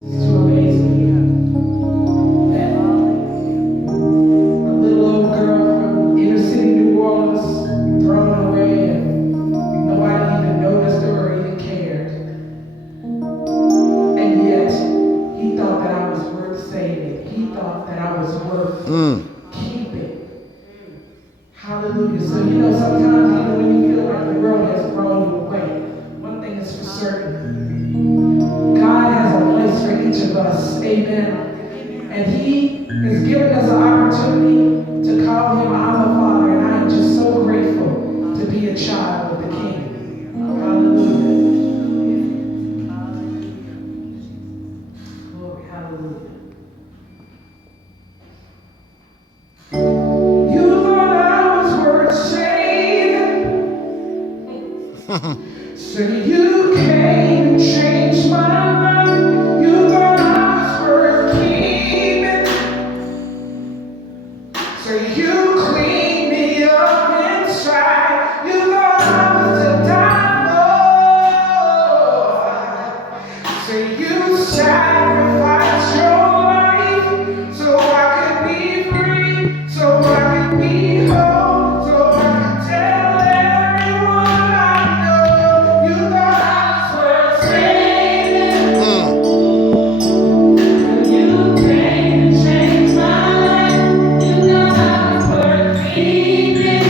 It's too amazing that a little old girl from inner city New Orleans thrown away and nobody even noticed her or even cared. And yet, he thought that I was worth saving. He thought that I was worth keeping. Hallelujah. So, sometimes even when you feel like the world has thrown you away, one thing is for certain. God has a place for each of us. Amen. And He has given us an opportunity to call Him Abba Father. And I am just so grateful to be a child of the King. Hallelujah. Glory, hallelujah. You thought I was worth saving. So you came and changed my life. You thought I was worth keeping. So you cleaned me up inside. You thought I was to die for. So you sacrificed your life so I could be free, so I could be whole, so I could tell everyone I know. You thought I was worth saving. You came and changed my life. You thought I was worth keeping.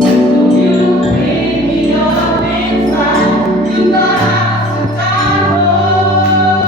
So you cleaned me up inside. You thought I was to die for.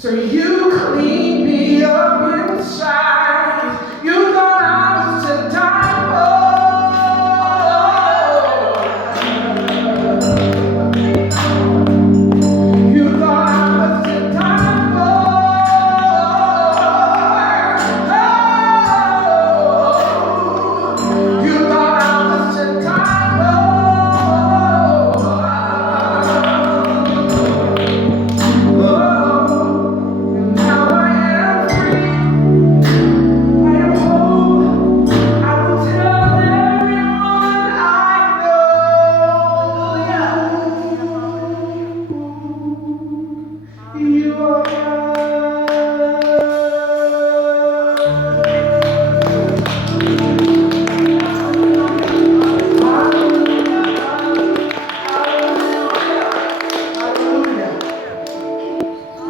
So you clean me up inside.